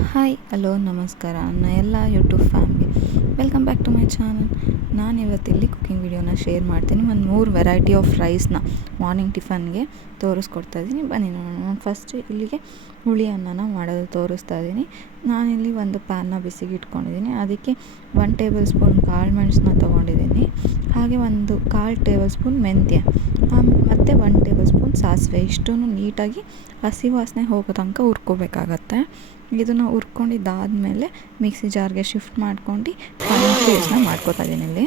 Hi hello ನಮಸ್ಕಾರ ನನ್ನ ಎಲ್ಲ YouTube family, welcome back to my channel. ನಾನು ಇವತ್ತಿಲ್ಲಿ ಕುಕ್ಕಿಂಗ್ ವಿಡಿಯೋನ ಶೇರ್ ಮಾಡ್ತೀನಿ. ಒಂದು 3 ವೆರೈಟಿ ಆಫ್ ರೈಸ್ನ ಮಾರ್ನಿಂಗ್ ಟಿಫನ್ಗೆ ತೋರಿಸ್ಕೊಡ್ತಾ ಇದ್ದೀನಿ. ಬನ್ನಿ ನೋಡೋಣ. ನಾನು ಫಸ್ಟ್ ಇಲ್ಲಿಗೆ ಹುಳಿ ಅನ್ನನ ಮಾಡೋದು ತೋರಿಸ್ತಾ ಇದ್ದೀನಿ. ನಾನಿಲ್ಲಿ ಒಂದು ಪ್ಯಾನ್ನ ಬಿಸಿಗೆ ಇಟ್ಕೊಂಡಿದ್ದೀನಿ. ಅದಕ್ಕೆ 1 ಟೇಬಲ್ ಸ್ಪೂನ್ ಕಾಳು ಮೆಣಸನ್ನ ತೊಗೊಂಡಿದ್ದೀನಿ. ಹಾಗೆ ಒಂದು 1/4 ಟೇಬಲ್ ಸ್ಪೂನ್ ಮೆಂತ್ಯ ಮತ್ತು 1 ಟೇಬಲ್ ಸ್ಪೂನ್ ಸಾಸಿವೆ. ಇಷ್ಟೂ ನೀಟಾಗಿ ಹಸಿ ವಾಸನೆ ಹೋಗೋ ತನಕ ಹುರ್ಕೋಬೇಕಾಗತ್ತೆ. ಇದನ್ನು ಹುರ್ಕೊಂಡಿದ್ದಾದಮೇಲೆ ಮಿಕ್ಸಿ ಜಾರ್ಗೆ ಶಿಫ್ಟ್ ಮಾಡ್ಕೊಂಡು ಫೈನ್ ಪೇಸ್ಟ್ನ ಮಾಡ್ಕೊತಾ ಇದ್ದೀನಿ ಇಲ್ಲಿ.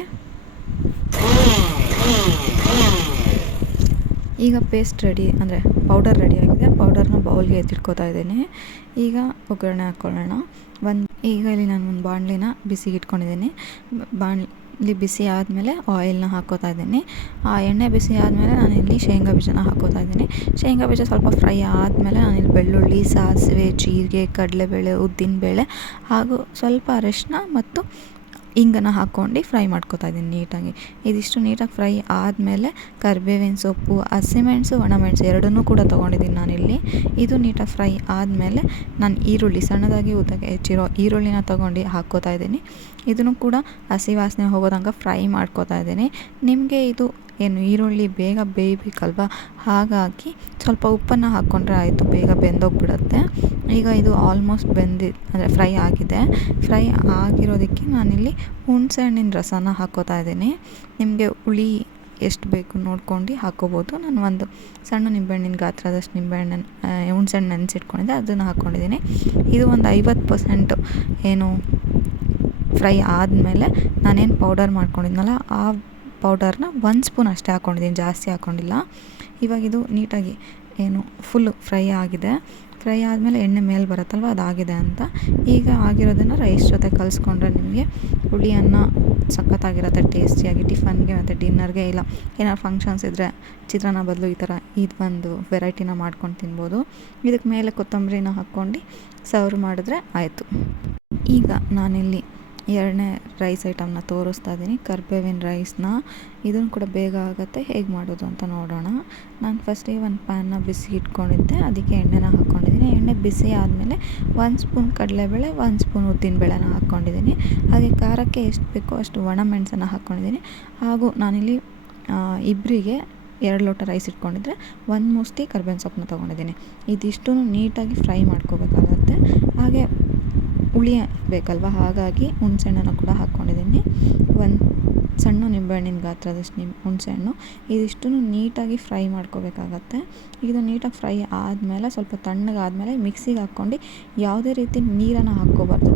ಈಗ ಪೇಸ್ಟ್ ರೆಡಿ ಅಂದರೆ ಪೌಡರ್ ರೆಡಿ ಆಗಿದೆ. ಪೌಡರ್ನ ಬೌಲ್ಗೆ ಎತ್ತಿಟ್ಕೋತಾ ಇದ್ದೀನಿ. ಈಗ ಒಗ್ಗರಣೆ ಹಾಕ್ಕೊಳ್ಳೋಣ. ಈಗ ಇಲ್ಲಿ ನಾನು ಒಂದು ಬಾಣಲಿನ ಬಿಸಿಗೆ ಇಟ್ಕೊಂಡಿದ್ದೀನಿ. ಬಾಣಲಿ ಬಿಸಿ ಆದಮೇಲೆ ಆಯಿಲ್ನ ಹಾಕ್ಕೋತಾ ಇದ್ದೀನಿ. ಆ ಎಣ್ಣೆ ಬಿಸಿ ಆದಮೇಲೆ ನಾನಿಲ್ಲಿ ಶೇಂಗಾ ಬೀಜನ ಹಾಕ್ಕೋತಾ ಇದ್ದೀನಿ. ಶೇಂಗಾ ಬೀಜ ಸ್ವಲ್ಪ ಫ್ರೈ ಆದಮೇಲೆ ನಾನಿಲ್ಲಿ ಬೆಳ್ಳುಳ್ಳಿ, ಸಾಸಿವೆ, ಜೀರಿಗೆ, ಕಡಲೆಬೇಳೆ, ಉದ್ದಿನಬೇಳೆ ಹಾಗೂ ಸ್ವಲ್ಪ ಅರಿಶಿನ ಮತ್ತು ಇಂಗನ್ನು ಹಾಕ್ಕೊಂಡು ಫ್ರೈ ಮಾಡ್ಕೊತಾ ಇದ್ದೀನಿ ನೀಟಾಗಿ. ಇದಿಷ್ಟು ನೀಟಾಗಿ ಫ್ರೈ ಆದಮೇಲೆ ಕರಿಬೇವಿನ ಸೊಪ್ಪು, ಹಸಿಮೆಣಸು, ಒಣಮೆಣಸು ಎರಡನ್ನೂ ಕೂಡ ತೊಗೊಂಡಿದ್ದೀನಿ ನಾನಿಲ್ಲಿ. ಇದು ನೀಟಾಗಿ ಫ್ರೈ ಆದಮೇಲೆ ನಾನು ಈರುಳ್ಳಿ ಸಣ್ಣದಾಗಿ ಉದ್ದಕ್ಕೆ ಹೆಚ್ಚಿರೋ ಈರುಳ್ಳಿನ ತೊಗೊಂಡು ಹಾಕ್ಕೋತಾ ಇದ್ದೀನಿ. ಇದನ್ನು ಕೂಡ ಹಸಿ ವಾಸನೆ ಹೋಗೋ ತನಕ ಫ್ರೈ ಮಾಡ್ಕೋತಾ ಇದ್ದೀನಿ. ನಿಮಗೆ ಇದು ಈರುಳ್ಳಿ ಬೇಗ ಬೇಯಬೇಕಲ್ವ, ಹಾಗಾಗಿ ಸ್ವಲ್ಪ ಉಪ್ಪನ್ನು ಹಾಕ್ಕೊಂಡ್ರೆ ಆಯಿತು, ಬೇಗ ಬೆಂದೋಗ್ಬಿಡುತ್ತೆ. ಈಗ ಇದು ಆಲ್ಮೋಸ್ಟ್ ಅಂದರೆ ಫ್ರೈ ಆಗಿದೆ. ಫ್ರೈ ಆಗಿರೋದಕ್ಕೆ ನಾನಿಲ್ಲಿ ಹುಣಸೆ ಹಣ್ಣಿನ ರಸನ ಹಾಕ್ಕೋತಾ ಇದ್ದೀನಿ. ನಿಮಗೆ ಹುಳಿ ಎಷ್ಟು ಬೇಕು ನೋಡ್ಕೊಂಡು ಹಾಕ್ಕೋಬೋದು. ನಾನು ಒಂದು ಸಣ್ಣ ನಿಂಬೆಹಣ್ಣಿನ ಗಾತ್ರದಷ್ಟು ಹುಣಸೆ ಹಣ್ಣು ನೆನೆಸಿಟ್ಕೊಂಡಿದ್ದೆ, ಅದನ್ನು ಹಾಕ್ಕೊಂಡಿದ್ದೀನಿ. ಇದು ಒಂದು 50% ಫ್ರೈ ಆದಮೇಲೆ ನಾನೇನು ಪೌಡರ್ ಮಾಡ್ಕೊಂಡಿದ್ನಲ್ಲ ಆ ಪೌಡರ್ನ 1 ಸ್ಪೂನ್ ಅಷ್ಟೇ ಹಾಕ್ಕೊಂಡಿದ್ದೀನಿ, ಜಾಸ್ತಿ ಹಾಕ್ಕೊಂಡಿಲ್ಲ. ಇವಾಗ ಇದು ನೀಟಾಗಿ ಫುಲ್ಲು ಫ್ರೈ ಆಗಿದೆ. ಫ್ರೈ ಆದಮೇಲೆ ಎಣ್ಣೆ ಮೇಲೆ ಬರುತ್ತಲ್ವ, ಅದಾಗಿದೆ ಅಂತ. ಈಗ ಆಗಿರೋದನ್ನು ರೈಸ್ ಜೊತೆ ಕಲಿಸ್ಕೊಂಡ್ರೆ ನಿಮಗೆ ಹುಳಿ ಅನ್ನ ಸಖತ್ತಾಗಿರುತ್ತೆ, ಟೇಸ್ಟಿಯಾಗಿ. ಟಿಫನ್ಗೆ ಮತ್ತು ಡಿನ್ನರ್ಗೆ ಇಲ್ಲ ಏನಾದ್ರು ಫಂಕ್ಷನ್ಸ್ ಇದ್ದರೆ ಚಿತ್ರಾನ್ನ ಬದಲು ಈ ಥರ ಒಂದು ವೆರೈಟಿನ ಮಾಡ್ಕೊಂಡು ತಿನ್ಬೋದು. ಇದಕ್ಕೆ ಮೇಲೆ ಕೊತ್ತಂಬರಿನ ಹಾಕ್ಕೊಂಡು ಸರ್ವ್ ಮಾಡಿದ್ರೆ ಆಯಿತು. ಈಗ ನಾನಿಲ್ಲಿ 2ನೇ ರೈಸ್ ಐಟಮ್ನ ತೋರಿಸ್ತಾ ಇದ್ದೀನಿ, ಕರಿಬೇವಿನ ರೈಸ್ನ. ಇದನ್ನು ಕೂಡ ಬೇಗ ಆಗುತ್ತೆ. ಹೇಗೆ ಮಾಡೋದು ಅಂತ ನೋಡೋಣ. ನಾನು ಫಸ್ಟಿಗೆ ಒಂದು ಪ್ಯಾನ್ನ ಬಿಸಿಗೆ ಇಟ್ಕೊಂಡಿದ್ದೆ, ಅದಕ್ಕೆ ಎಣ್ಣೆನ ಹಾಕ್ಕೊಂಡಿದ್ದೀನಿ. ಎಣ್ಣೆ ಬಿಸಿ ಆದಮೇಲೆ 1 ಸ್ಪೂನ್ ಕಡಲೆಬೇಳೆ, 1 ಸ್ಪೂನ್ ಉದ್ದಿನಬೇಳೆನ ಹಾಕ್ಕೊಂಡಿದ್ದೀನಿ. ಹಾಗೆ ಖಾರಕ್ಕೆ ಎಷ್ಟು ಬೇಕೋ ಅಷ್ಟು ಒಣಮೆಣಸನ್ನು ಹಾಕ್ಕೊಂಡಿದ್ದೀನಿ. ಹಾಗೂ ನಾನಿಲ್ಲಿ ಇಬ್ಬರಿಗೆ 2 ಲೋಟ ರೈಸ್ ಇಟ್ಕೊಂಡಿದ್ರೆ 1 ಮುಷ್ಟಿ ಕರಿಬೇವಿನ ಸೊಪ್ಪನ್ನ ತೊಗೊಂಡಿದ್ದೀನಿ. ಇದಿಷ್ಟು ನೀಟಾಗಿ ಫ್ರೈ ಮಾಡ್ಕೋಬೇಕಾಗತ್ತೆ. ಹಾಗೆ ಹುಳಿ ಬೇಕಲ್ವ, ಹಾಗಾಗಿ ಹುಣಸೆಹಣ್ಣನ್ನು ಕೂಡ ಹಾಕ್ಕೊಂಡಿದ್ದೀನಿ. ಒಂದು ಸಣ್ಣ ನಿಂಬೆಹಣ್ಣಿನ ಗಾತ್ರದಷ್ಟು ಹುಣಸೆಹಣ್ಣು. ಇದಿಷ್ಟು ನೀಟಾಗಿ ಫ್ರೈ ಮಾಡ್ಕೋಬೇಕಾಗತ್ತೆ. ಇದು ನೀಟಾಗಿ ಫ್ರೈ ಆದಮೇಲೆ ಸ್ವಲ್ಪ ತಣ್ಣಗಾದಮೇಲೆ ಮಿಕ್ಸಿಗೆ ಹಾಕ್ಕೊಂಡು ಯಾವುದೇ ರೀತಿ ನೀರನ್ನು ಹಾಕ್ಕೋಬಾರ್ದು,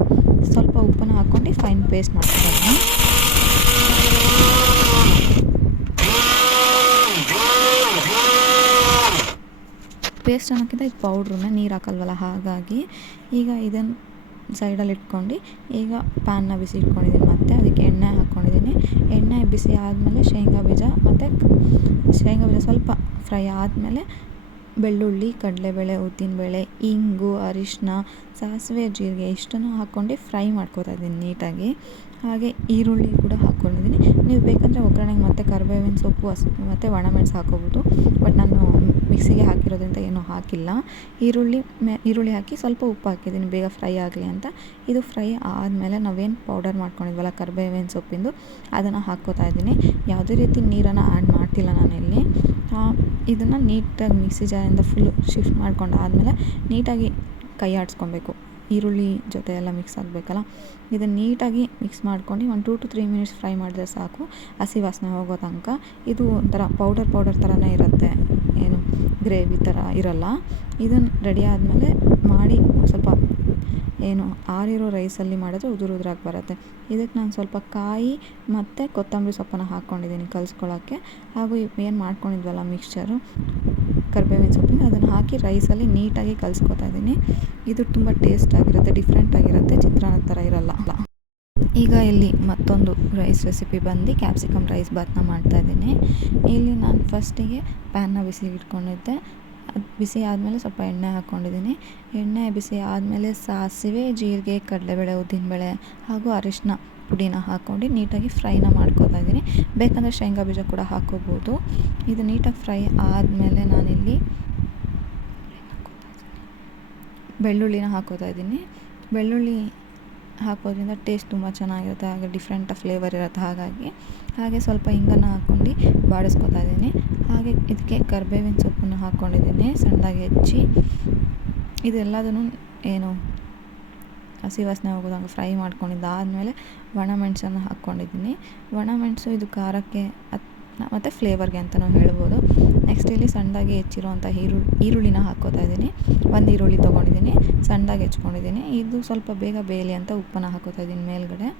ಸ್ವಲ್ಪ ಉಪ್ಪನ್ನು ಹಾಕ್ಕೊಂಡು ಫೈನ್ ಪೇಸ್ಟ್ ಮಾಡ್ಕೊತೀನಿ. ಪೇಸ್ಟ್ ಅನ್ನೋಕ್ಕಿಂತ ಇದು ಪೌಡ್ರನ್ನ ನೀರು ಹಾಕಲ್ವಲ್ಲ, ಹಾಗಾಗಿ ಈಗ ಇದನ್ನು ಸೈಡಲ್ಲಿ ಇಟ್ಕೊಂಡು ಈಗ ಪ್ಯಾನ್ನ ಬಿಸಿ ಇಟ್ಕೊಂಡಿದ್ದೀನಿ. ಮತ್ತು ಅದಕ್ಕೆ ಎಣ್ಣೆ ಹಾಕ್ಕೊಂಡಿದ್ದೀನಿ. ಎಣ್ಣೆ ಬಿಸಿ ಆದಮೇಲೆ ಶೇಂಗಾ ಬೀಜ ಸ್ವಲ್ಪ ಫ್ರೈ ಆದಮೇಲೆ ಬೆಳ್ಳುಳ್ಳಿ, ಕಡಲೆಬೇಳೆ, ಉದ್ದಿನಬೇಳೆ, ಇಂಗು, ಅರಿಶಿನ, ಸಾಸಿವೆ, ಜೀರಿಗೆ ಇಷ್ಟನ್ನು ಹಾಕ್ಕೊಂಡು ಫ್ರೈ ಮಾಡ್ಕೊತಾ ಇದ್ದೀನಿ ನೀಟಾಗಿ. ಹಾಗೆ ಈರುಳ್ಳಿ ಕೂಡ ಹಾಕ್ಕೊಂಡಿದ್ದೀನಿ. ನೀವು ಬೇಕಂದರೆ ಒಗ್ಗರಣೆಗೆ ಮತ್ತೆ ಕರಿಬೇವಿನ ಸೊಪ್ಪು ಮತ್ತು ಒಣಮೆಣಸು ಹಾಕ್ಕೋಬೋದು. ಬಟ್ ನಾನು ಮಿಕ್ಸಿಗೆ ಹಾಕಿರೋದ್ರಿಂದ ಏನೂ ಹಾಕಿಲ್ಲ. ಈರುಳ್ಳಿ ಹಾಕಿ ಸ್ವಲ್ಪ ಉಪ್ಪು ಹಾಕಿದ್ದೀನಿ ಬೇಗ ಫ್ರೈ ಆಗಲಿ ಅಂತ. ಇದು ಫ್ರೈ ಆದಮೇಲೆ ನಾವೇನು ಪೌಡರ್ ಮಾಡ್ಕೊಂಡಿದ್ವಲ್ಲ ಕರಿಬೇವಿನ ಸೊಪ್ಪಿಂದು, ಅದನ್ನು ಹಾಕ್ಕೋತಾ ಇದ್ದೀನಿ. ಯಾವುದೇ ರೀತಿ ನೀರನ್ನು ಆ್ಯಡ್ ಮಾಡ್ತಿಲ್ಲ ನಾನಿಲ್ಲಿ. ಇದನ್ನು ನೀಟಾಗಿ ಮಿಕ್ಸಿ ಜಾರಿಂದ ಫುಲ್ಲು ಶಿಫ್ಟ್ ಮಾಡ್ಕೊಂಡಾದಮೇಲೆ ನೀಟಾಗಿ ಕೈ ಆಡಿಸ್ಕೊಬೇಕು. ಈರುಳ್ಳಿ ಜೊತೆ ಎಲ್ಲ ಮಿಕ್ಸ್ ಆಗಬೇಕಲ್ಲ, ಇದನ್ನು ನೀಟಾಗಿ ಮಿಕ್ಸ್ ಮಾಡ್ಕೊಂಡು ಒಂದು 2 to 3 ಮಿನಿಟ್ಸ್ ಫ್ರೈ ಮಾಡಿದ್ರೆ ಸಾಕು, ಹಸಿ ವಾಸನೆ ಹೋಗೋ ತನಕ. ಇದು ಒಂಥರ ಪೌಡರ್ ಥರನೇ ಇರುತ್ತೆ, ಗ್ರೇವಿ ಥರ ಇರಲ್ಲ. ಇದನ್ನು ರೆಡಿ ಆದಮೇಲೆ ಮಾಡಿ ಸ್ವಲ್ಪ ಆರಿರೋ ರೈಸಲ್ಲಿ ಮಾಡಿದ್ರೆ ಉದುರಾಗಿ ಬರುತ್ತೆ. ಇದಕ್ಕೆ ನಾನು ಸ್ವಲ್ಪ ಕಾಯಿ ಮತ್ತು ಕೊತ್ತಂಬರಿ ಸೊಪ್ಪನ್ನು ಹಾಕ್ಕೊಂಡಿದ್ದೀನಿ ಕಲಿಸ್ಕೊಳ್ಳೋಕ್ಕೆ. ಹಾಗೂ ಏನು ಮಾಡ್ಕೊಂಡಿದ್ವಲ್ಲ ಮಿಕ್ಸ್ಚರು ಕರಿಬೇವಿನ ಸೊಪ್ಪಿನ, ಅದನ್ನು ಹಾಕಿ ರೈಸಲ್ಲಿ ನೀಟಾಗಿ ಕಲಿಸ್ಕೊತಾ ಇದ್ದೀನಿ. ಇದು ತುಂಬ ಟೇಸ್ಟಾಗಿರುತ್ತೆ, ಡಿಫ್ರೆಂಟಾಗಿರುತ್ತೆ, ಚಿತ್ರಾನ್ನದ ಥರ ಇರಲ್ಲ. ಈಗ ಇಲ್ಲಿ ಮತ್ತೊಂದು ರೈಸ್ ರೆಸಿಪಿ ಬಂದು ಕ್ಯಾಪ್ಸಿಕಮ್ ರೈಸ್ ಬಾತ್ನ ಮಾಡ್ತಾಯಿದ್ದೀನಿ. ಇಲ್ಲಿ ನಾನು ಫಸ್ಟಿಗೆ ಪ್ಯಾನ್ನ ಬಿಸಿಗೆ ಇಟ್ಕೊಂಡಿದ್ದೆ. ಅದು ಬಿಸಿ ಆದಮೇಲೆ ಸ್ವಲ್ಪ ಎಣ್ಣೆ ಹಾಕ್ಕೊಂಡಿದ್ದೀನಿ. ಎಣ್ಣೆ ಬಿಸಿ ಆದಮೇಲೆ ಸಾಸಿವೆ, ಜೀರಿಗೆ, ಕಡಲೆಬೇಳೆ, ಉದ್ದಿನಬೇಳೆ ಹಾಗೂ ಅರಿಶಿನ ಪುಡಿನ ಹಾಕ್ಕೊಂಡು ನೀಟಾಗಿ ಫ್ರೈನ ಮಾಡ್ಕೊತಾ ಇದ್ದೀನಿ. ಬೇಕಂದರೆ ಶೇಂಗಾ ಬೀಜ ಕೂಡ ಹಾಕ್ಕೋಬೋದು. ಇದು ನೀಟಾಗಿ ಫ್ರೈ ಆದಮೇಲೆ ನಾನಿಲ್ಲಿ ಬೆಳ್ಳುಳ್ಳಿನ ಹಾಕ್ಕೋತಾ ಇದ್ದೀನಿ. ಬೆಳ್ಳುಳ್ಳಿ ಹಾಕೋದ್ರಿಂದ ಟೇಸ್ಟ್ ತುಂಬ ಚೆನ್ನಾಗಿರುತ್ತೆ, ಹಾಗೆ ಡಿಫ್ರೆಂಟ್ ಫ್ಲೇವರ್ ಇರುತ್ತೆ. ಹಾಗೆ ಸ್ವಲ್ಪ ಹಿಂಗನ್ನು ಹಾಕ್ಕೊಂಡು ಬಾಡಿಸ್ಕೊತಾ ಇದ್ದೀನಿ. ಹಾಗೆ ಇದಕ್ಕೆ ಕರಿಬೇವಿನ ಸೊಪ್ಪನ್ನು ಹಾಕ್ಕೊಂಡಿದ್ದೀನಿ ಸಣ್ಣದಾಗಿ ಹೆಚ್ಚಿ. ಇದೆಲ್ಲದನ್ನು ಏನು ಹಸಿ ವಾಸನೆ ಹೋಗೋದಂಗೆ ಫ್ರೈ ಮಾಡ್ಕೊಂಡಿದ್ದಾದಮೇಲೆ ಒಣಮೆಣಸನ್ನು ಹಾಕ್ಕೊಂಡಿದ್ದೀನಿ. ಒಣಮೆಣಸು ಇದು ಖಾರಕ್ಕೆ ಮತ್ತು ಫ್ಲೇವರ್ಗೆ ಅಂತಲೂ ಹೇಳ್ಬೋದು. ನೆಕ್ಸ್ಟ್ ಇಲ್ಲಿ ಸಣ್ಣದಾಗಿ ಹೆಚ್ಚಿರುವಂಥ ಈರುಳ್ಳಿನ ಹಾಕ್ಕೋತಾ ಇದ್ದೀನಿ. ಒಂದು ಈರುಳ್ಳಿ ತೊಗೊಂಡಿದ್ದೀನಿ, ಸಣ್ಣದಾಗಿ ಹೆಚ್ಕೊಂಡಿದ್ದೀನಿ. ಇದು ಸ್ವಲ್ಪ ಬೇಗ ಬೇಯಲಿ ಅಂತ ಉಪ್ಪನ್ನು ಹಾಕ್ಕೋತಾ ಇದ್ದೀನಿ ಮೇಲ್ಗಡೆ.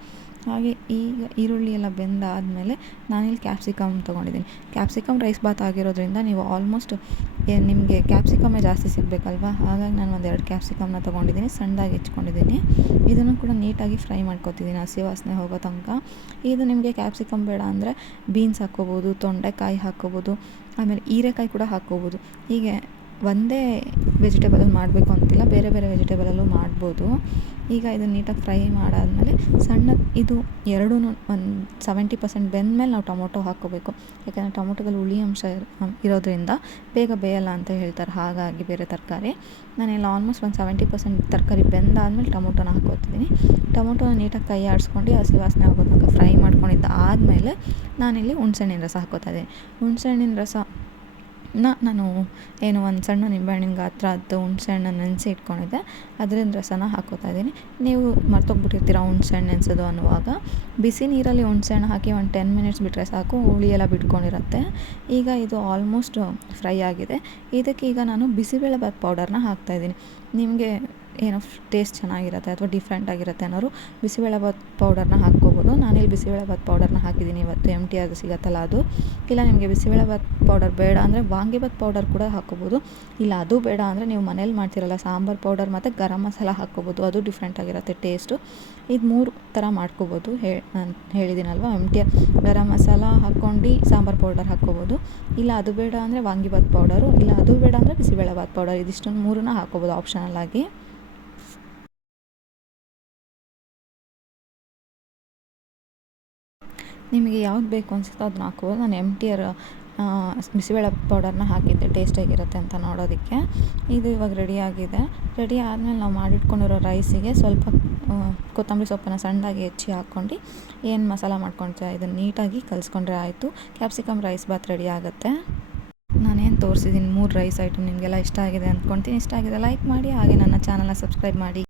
ಹಾಗೆ ಈಗ ಈರುಳ್ಳಿ ಎಲ್ಲ ಬೆಂದಾದಮೇಲೆ ನಾನಿಲ್ಲಿ ಕ್ಯಾಪ್ಸಿಕಮ್ ತೊಗೊಂಡಿದ್ದೀನಿ. ಕ್ಯಾಪ್ಸಿಕಮ್ ರೈಸ್ ಬಾತ್ ಆಗಿರೋದ್ರಿಂದ ನೀವು ಆಲ್ಮೋಸ್ಟ್ ನಿಮಗೆ ಕ್ಯಾಪ್ಸಿಕಮ್ಮೇ ಜಾಸ್ತಿ ಸಿಗಬೇಕಲ್ವಾ, ಹಾಗಾಗಿ ನಾನು 1-2 ಕ್ಯಾಪ್ಸಿಕಮ್ನ ತೊಗೊಂಡಿದ್ದೀನಿ, ಸಣ್ಣದಾಗಿ ಹೆಚ್ಕೊಂಡಿದ್ದೀನಿ. ಇದನ್ನು ಕೂಡ ನೀಟಾಗಿ ಫ್ರೈ ಮಾಡ್ಕೊತಿದ್ದೀನಿ ಹಸಿ ವಾಸನೆ ಹೋಗೋ ತನಕ. ಇದು ನಿಮಗೆ ಕ್ಯಾಪ್ಸಿಕಮ್ ಬೇಡ ಅಂದರೆ ಬೀನ್ಸ್ ಹಾಕ್ಕೋಬೋದು, ತೊಂಡೆಕಾಯಿ ಹಾಕ್ಕೋಬೋದು, ಆಮೇಲೆ ಹೀರೆಕಾಯಿ ಕೂಡ ಹಾಕ್ಕೋಬೋದು. ಹೀಗೆ ಒಂದೇ ವೆಜಿಟೇಬಲಲ್ಲಿ ಮಾಡಬೇಕು ಅಂತಿಲ್ಲ, ಬೇರೆ ಬೇರೆ ವೆಜಿಟೇಬಲಲ್ಲೂ ಮಾಡ್ಬೋದು. ಈಗ ಇದನ್ನು ನೀಟಾಗಿ ಫ್ರೈ ಮಾಡಾದಮೇಲೆ ಇದು ಎರಡೂ ಒಂದು 70% ಬೆಂದಮೇಲೆ ನಾವು ಟೊಮೊಟೊ ಹಾಕ್ಕೋಬೇಕು. ಯಾಕಂದರೆ ಟೊಮೊಟೊದಲ್ಲಿ ಹುಳಿ ಅಂಶ ಇರೋದ್ರಿಂದ ಬೇಗ ಬೇಯಲ್ಲ ಅಂತ ಹೇಳ್ತಾರೆ. ಹಾಗಾಗಿ ಬೇರೆ ತರಕಾರಿ ನಾನೆಲ್ಲ ಆಲ್ಮೋಸ್ಟ್ ಒಂದು 70% ತರಕಾರಿ ಬೆಂದಾದ್ಮೇಲೆ ಟೊಮೊಟೊನ ಹಾಕ್ಕೋತಿದ್ದೀನಿ. ಟೊಮೊಟೊನ ನೀಟಾಗಿ ಕೈ ಆಡಿಸ್ಕೊಂಡು ಹಸಿ ವಾಸನೆ ಆಗೋ ತನಕ ಫ್ರೈ ಮಾಡ್ಕೊಂಡಿದ್ದಾದಮೇಲೆ ನಾನಿಲ್ಲಿ ಹುಣಸೆಹಣ್ಣಿನ ರಸ ಹಾಕ್ಕೋತಾ ಇದ್ದೀನಿ. ಹುಣಸೆಹಣ್ಣಿನ ರಸ ನಾನು ಒಂದು ಸಣ್ಣ ನಿಂಬೆಹಣ್ಣಿನ ಗಾತ್ರದ್ದು ಹುಣಸೆಹಣ್ಣನ್ನು ನೆನೆಸಿ ಇಟ್ಕೊಂಡಿದ್ದೆ, ಅದರಿಂದ ರಸನ ಹಾಕ್ಕೋತಾ ಇದ್ದೀನಿ. ನೀವು ಮರ್ತೋಗ್ಬಿಟ್ಟಿರ್ತೀರ ಹುಣಸೆಹಣ್ಣು ನೆನೆಸೋದು ಅನ್ನುವಾಗ ಬಿಸಿ ನೀರಲ್ಲಿ ಹುಣಸೆಹಣ್ಣು ಹಾಕಿ ಒಂದು 10 ಮಿನಿಟ್ಸ್ ಬಿಟ್ಟರೆ ಸಾಕು, ಹುಳಿ ಎಲ್ಲ ಬಿಟ್ಕೊಂಡಿರುತ್ತೆ. ಈಗ ಇದು ಆಲ್ಮೋಸ್ಟ್ ಫ್ರೈ ಆಗಿದೆ. ಇದಕ್ಕೆ ಈಗ ನಾನು ಬಿಸಿಬೇಳೆಭಾತ್ ಪೌಡರ್ನ ಹಾಕ್ತಾಯಿದ್ದೀನಿ. ನಿಮಗೆ ಏನೋ ಟೇಸ್ಟ್ ಚೆನ್ನಾಗಿರುತ್ತೆ ಅಥವಾ ಡಿಫ್ರೆಂಟ್ ಆಗಿರುತ್ತೆ ಅನ್ನೋರು ಬಿಸಿಬೇಳೆಭಾತ್ ಪೌಡರ್ನ ಹಾಕ್ಕೋಬೋದು. ನಾನಿಲ್ಲಿ ಬಿಸಿಬೇಳೆಭಾತ್ ಪೌಡರ್ನ ಹಾಕಿದ್ದೀನಿ ಇವತ್ತು, MT ಅದು ಸಿಗುತ್ತಲ್ಲ ಅದು. ಇಲ್ಲ ನಿಮಗೆ ಬಿಸಿಬೇಳೆಭಾತ್ ಪೌಡರ್ ಬೇಡ ಅಂದರೆ ವಾಂಗಿಭಾತ್ ಪೌಡರ್ ಕೂಡ ಹಾಕ್ಕೋಬೋದು. ಇಲ್ಲ ಅದು ಬೇಡ ಅಂದರೆ ನೀವು ಮನೇಲಿ ಮಾಡ್ತಿರಲ್ಲ ಸಾಂಬಾರು ಪೌಡರ್ ಮತ್ತು ಗರಂ ಮಸಾಲ ಹಾಕ್ಕೋಬೋದು, ಅದು ಡಿಫ್ರೆಂಟ್ ಆಗಿರುತ್ತೆ ಟೇಸ್ಟು. ಇದು 3 ಥರ ಮಾಡ್ಕೋಬೋದು. ನಾನು ಹೇಳಿದ್ದೀನಲ್ವ, MT ಗರಂ ಮಸಾಲ ಹಾಕ್ಕೊಂಡು ಸಾಂಬಾರು ಪೌಡರ್ ಹಾಕ್ಕೋಬೋದು. ಇಲ್ಲ ಅದು ಬೇಡ ಅಂದರೆ ವಾಂಗಿಭಾತ್ ಪೌಡರು, ಇಲ್ಲ ಅದು ಬೇಡ ಅಂದರೆ ಬಿಸಿಬೇಳೆಭಾತ್ ಪೌಡರ್, ಇದಿಷ್ಟನ್ನು 3 ಹಾಕ್ಕೋಬೋದು ಆಪ್ಷನಲ್ ಆಗಿ. ನಿಮಗೆ ಯಾವ್ದು ಬೇಕು ಅನಿಸುತ್ತೋ ಅದನ್ನ ಹಾಕ್ಬೋದು. ನಾನು MT ಬಿಸಿಬೇಳೆ ಪೌಡರ್ನ ಹಾಕಿದ್ದೆ ಟೇಸ್ಟಾಗಿರುತ್ತೆ ಅಂತ ನೋಡೋದಕ್ಕೆ. ಇದು ಇವಾಗ ರೆಡಿ ಆದಮೇಲೆ ನಾವು ಮಾಡಿಟ್ಕೊಂಡಿರೋ ರೈಸಿಗೆ ಸ್ವಲ್ಪ ಕೊತ್ತಂಬರಿ ಸೊಪ್ಪನ್ನು ಸಣ್ಣದಾಗಿ ಹೆಚ್ಚಿ ಹಾಕ್ಕೊಂಡು ಏನು ಮಸಾಲ ಮಾಡ್ಕೊಳ್ತೀವಿ ಇದನ್ನು ನೀಟಾಗಿ ಕಲಿಸ್ಕೊಂಡ್ರೆ ಆಯಿತು. ಕ್ಯಾಪ್ಸಿಕಮ್ ರೈಸ್ ಬಾತ್ ರೆಡಿ ಆಗುತ್ತೆ. ನಾನೇನು ತೋರಿಸಿದ್ದೀನಿ 3 ರೈಸ್ ಐಟಮ್ ನಿಮಗೆಲ್ಲ ಇಷ್ಟ ಆಗಿದೆ ಅಂದ್ಕೊಳ್ತೀನಿ. ಇಷ್ಟ ಆಗಿದೆ ಲೈಕ್ ಮಾಡಿ, ಹಾಗೆ ನನ್ನ ಚಾನಲ್ನ ಸಬ್ಸ್ಕ್ರೈಬ್ ಮಾಡಿ.